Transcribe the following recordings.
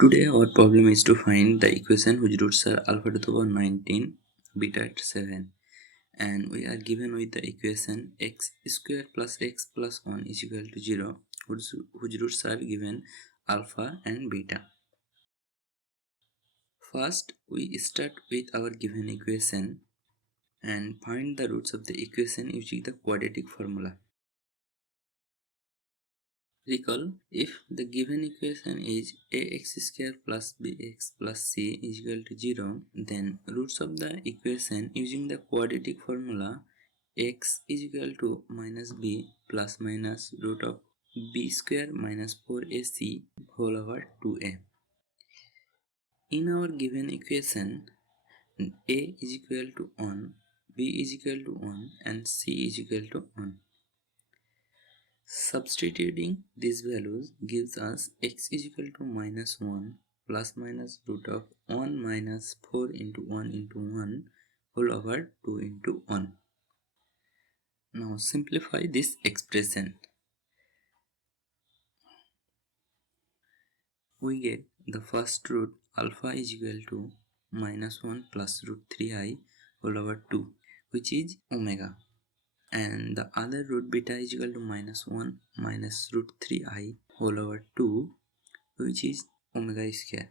Today our problem is to find the equation whose roots are alpha to the power 19, beta at 7, and we are given with the equation x square plus x plus 1 is equal to 0 whose roots are given alpha and beta. First we start with our given equation and find the roots of the equation using the quadratic formula. Recall, if the given equation is ax square plus bx plus c is equal to 0, then roots of the equation using the quadratic formula x is equal to minus b plus minus root of b square minus 4ac whole over 2a. In our given equation, a is equal to 1, b is equal to 1 and c is equal to 1. Substituting these values gives us x is equal to minus 1 plus minus root of 1 minus 4 into 1 into 1 whole over 2 into 1. Now simplify this expression. We get the first root alpha is equal to minus 1 plus root 3i whole over 2, which is omega, and the other root beta is equal to minus 1 minus root 3i whole over 2, which is omega square.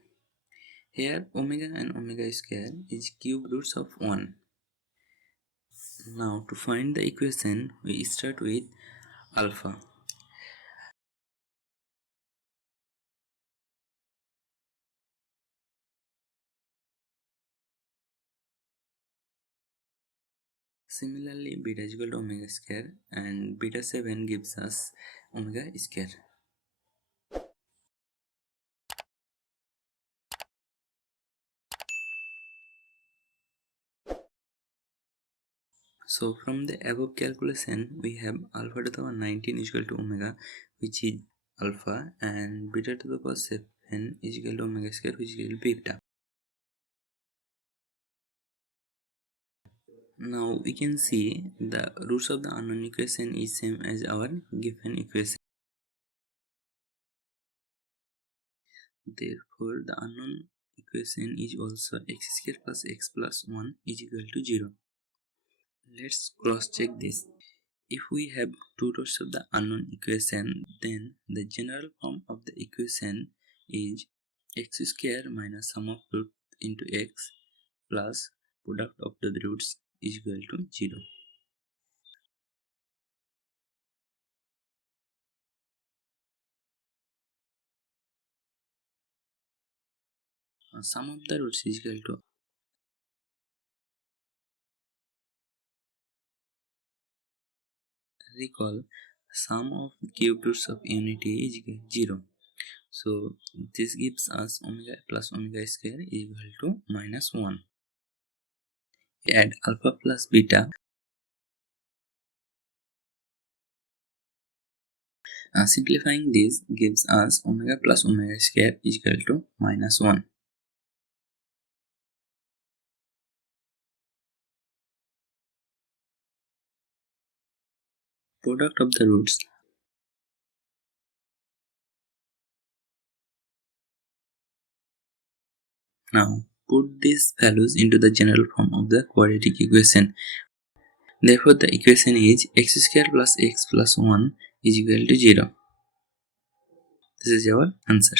Here omega and omega square is cube roots of 1. Now to find the equation we start with alpha. Similarly beta is equal to omega square and beta 7 gives us omega square. So from the above calculation we have alpha to the power 19 is equal to omega, which is alpha, and beta to the power 7 is equal to omega square, which is equal to beta. Now we can see the roots of the unknown equation is same as our given equation. Therefore the unknown equation is also x square plus x plus 1 is equal to 0. Let's cross check this. If we have two roots of the unknown equation, then the general form of the equation is x square minus sum of root into x plus product of the roots is equal to 0. Sum of the roots is equal to, recall, sum of cube roots of unity is equal to 0. So this gives us omega plus omega square is equal to minus 1. Add alpha plus beta. Simplifying this gives us omega plus omega square is equal to minus 1. Product of the roots. Now put these values into the general form of the quadratic equation. Therefore the equation is x square plus x plus 1 is equal to 0. This is our answer.